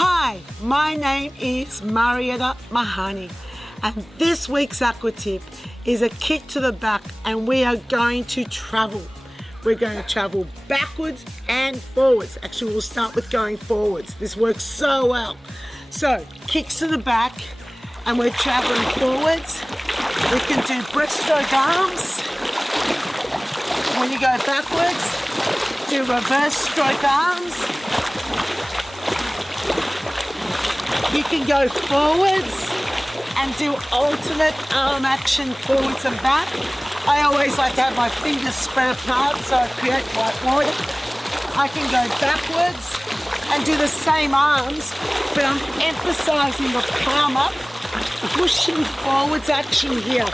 Hi, my name is Marietta Mehanni, and this week's Aqua Tip is a kick to the back, and we are going to travel. We're going to travel backwards and forwards. Actually, we'll start with going forwards. This works so well. So, kicks to the back, and we're traveling forwards. We can do breaststroke arms. When you go backwards, do reverse stroke arms. You can go forwards and do alternate arm action forwards and back. I always like to have my fingers spread apart so I create white water. I can go backwards and do the same arms, but I'm emphasizing the palm up, pushing forwards action here.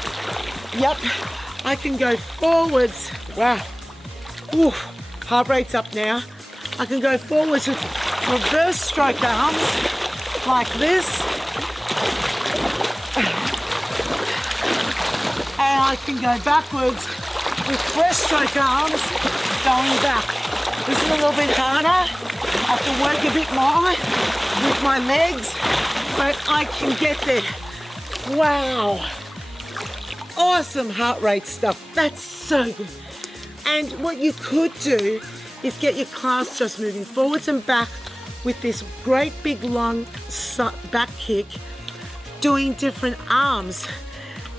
Yep, I can go forwards. Wow. Ooh, heart rate's up now. I can go forwards with reverse stroke arms like this. And I can go backwards with breaststroke arms going back. This is a little bit harder. I have to work a bit more with my legs, but I can get there. Wow. Awesome heart rate stuff. That's so good. And what you could do is get your class just moving forwards and back with this great big long back kick, doing different arms.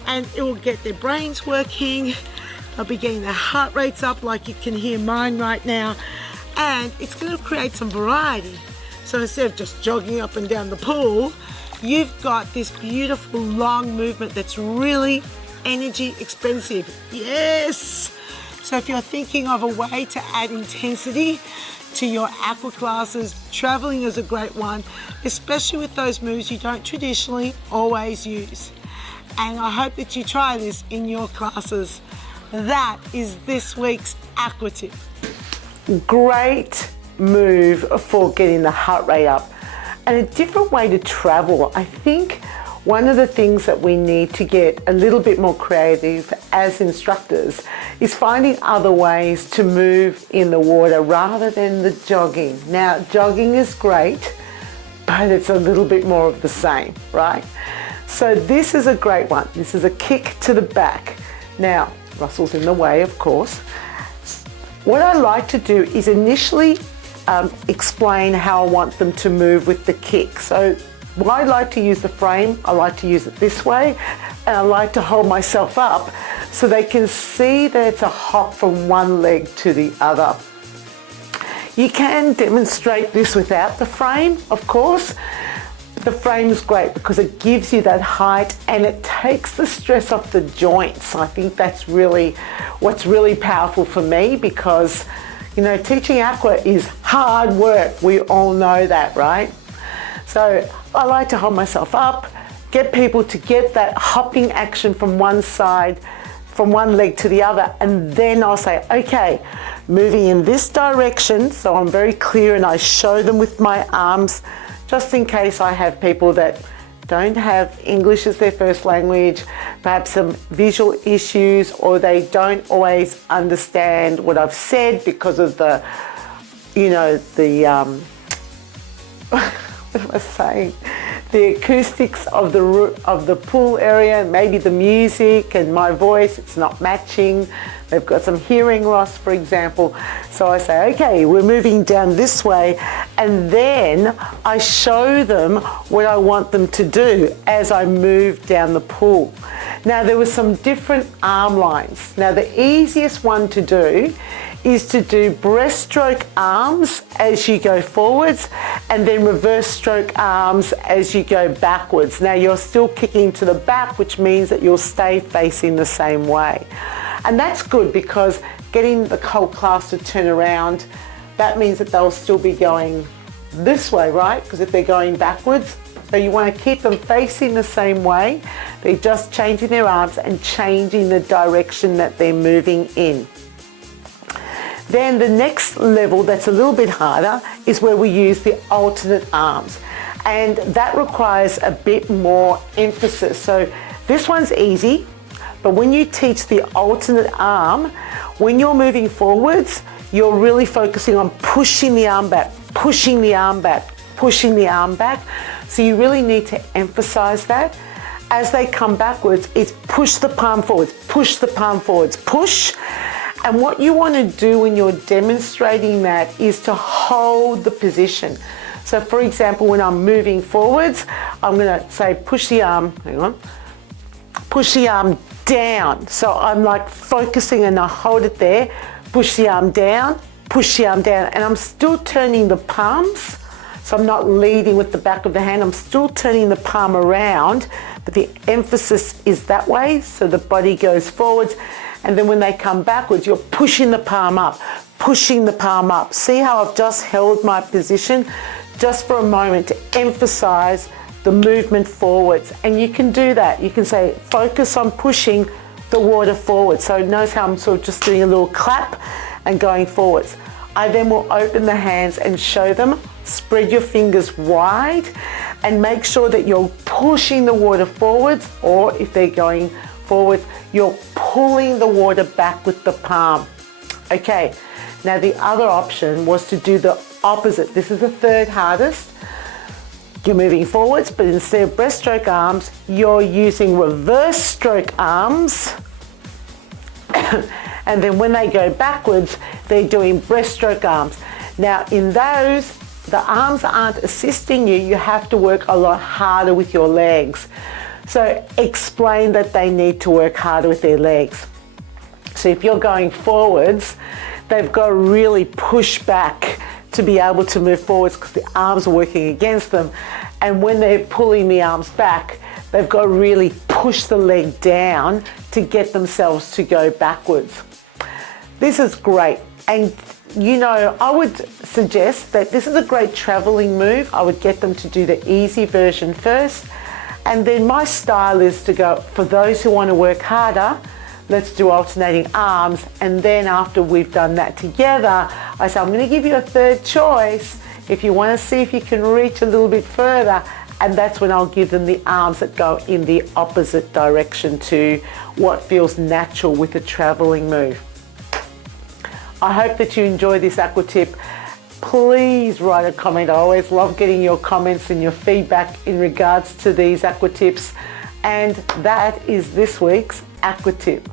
And it will get their brains working. They'll be getting their heart rates up like you can hear mine right now. And it's going to create some variety. So instead of just jogging up and down the pool, you've got this beautiful long movement that's really energy expensive. Yes! So if you're thinking of a way to add intensity to your aqua classes, traveling is a great one, especially with those moves you don't traditionally always use. And I hope that you try this in your classes. That is this week's Aqua Tip. Great move for getting the heart rate up. And a different way to travel. I think one of the things that we need to get a little bit more creative as instructors is finding other ways to move in the water rather than the jogging. Now, jogging is great, but it's a little bit more of the same, right? So this is a great one. This is a kick to the back. Now, Russell's in the way, of course. What I like to do is initially explain how I want them to move with the kick. So I like to use the frame, I like to use it this way, and I like to hold myself up so they can see that it's a hop from one leg to the other. You can demonstrate this without the frame, of course. The frame is great because it gives you that height and it takes the stress off the joints. I think that's really what's really powerful for me because, you know, teaching aqua is hard work. We all know that, right? So I like to hold myself up, get people to get that hopping action from one side, from one leg to the other, and then I'll say, okay, moving in this direction, so I'm very clear and I show them with my arms, just in case I have people that don't have English as their first language, perhaps some visual issues, or they don't always understand what I've said because of the, you know, the, what am I saying? The acoustics of the pool area, maybe the music and my voice, it's not matching. They've got some hearing loss, for example. So I say, okay, we're moving down this way. And then I show them what I want them to do as I move down the pool. Now, there were some different arm lines. Now, the easiest one to do is to do breaststroke arms as you go forwards and then reverse stroke arms as you go backwards. Now you're still kicking to the back, which means that you'll stay facing the same way. And that's good because getting the whole class to turn around, that means that they'll still be going this way, right? Because if they're going backwards, so you want to keep them facing the same way. They're just changing their arms and changing the direction that they're moving in. Then the next level that's a little bit harder is where we use the alternate arms. And that requires a bit more emphasis. So this one's easy, but when you teach the alternate arm, when you're moving forwards, you're really focusing on pushing the arm back, pushing the arm back. pushing the arm back. So you really need to emphasize that. As they come backwards, it's push the palm forwards, push the palm forwards, push. And what you want to do when you're demonstrating that is to hold the position. So for example, when I'm moving forwards, I'm going to say push the arm, hang on, push the arm down. So I'm like focusing and I hold it there, push the arm down, push the arm down, and I'm still turning the palms. So I'm not leading with the back of the hand, I'm still turning the palm around, but the emphasis is that way, so the body goes forwards. And then when they come backwards, you're pushing the palm up, pushing the palm up. See how I've just held my position just for a moment to emphasize the movement forwards. And you can do that. You can say, focus on pushing the water forward. So notice how I'm sort of just doing a little clap and going forwards. I then will open the hands and show them. Spread your fingers wide and make sure that you're pushing the water forwards, or if they're going forward, you're pulling the water back with the palm. Okay, now the other option was to do the opposite. This is the third hardest. You're moving forwards, but instead of breaststroke arms, you're using reverse stroke arms. And then when they go backwards, they're doing breaststroke arms. Now in those, the arms aren't assisting you. You have to work a lot harder with your legs. So explain that they need to work harder with their legs. So if you're going forwards, they've got to really push back to be able to move forwards because the arms are working against them. And when they're pulling the arms back, they've got to really push the leg down to get themselves to go backwards. This is great. And you know, I would suggest that this is a great traveling move. I would get them to do the easy version first. And then my style is to go, for those who want to work harder, let's do alternating arms. And then after we've done that together, I say, I'm going to give you a third choice if you want to see if you can reach a little bit further. And that's when I'll give them the arms that go in the opposite direction to what feels natural with a traveling move. I hope that you enjoy this aqua tip. Please write a comment. I always love getting your comments and your feedback in regards to these aqua tips. And that is this week's aqua tip.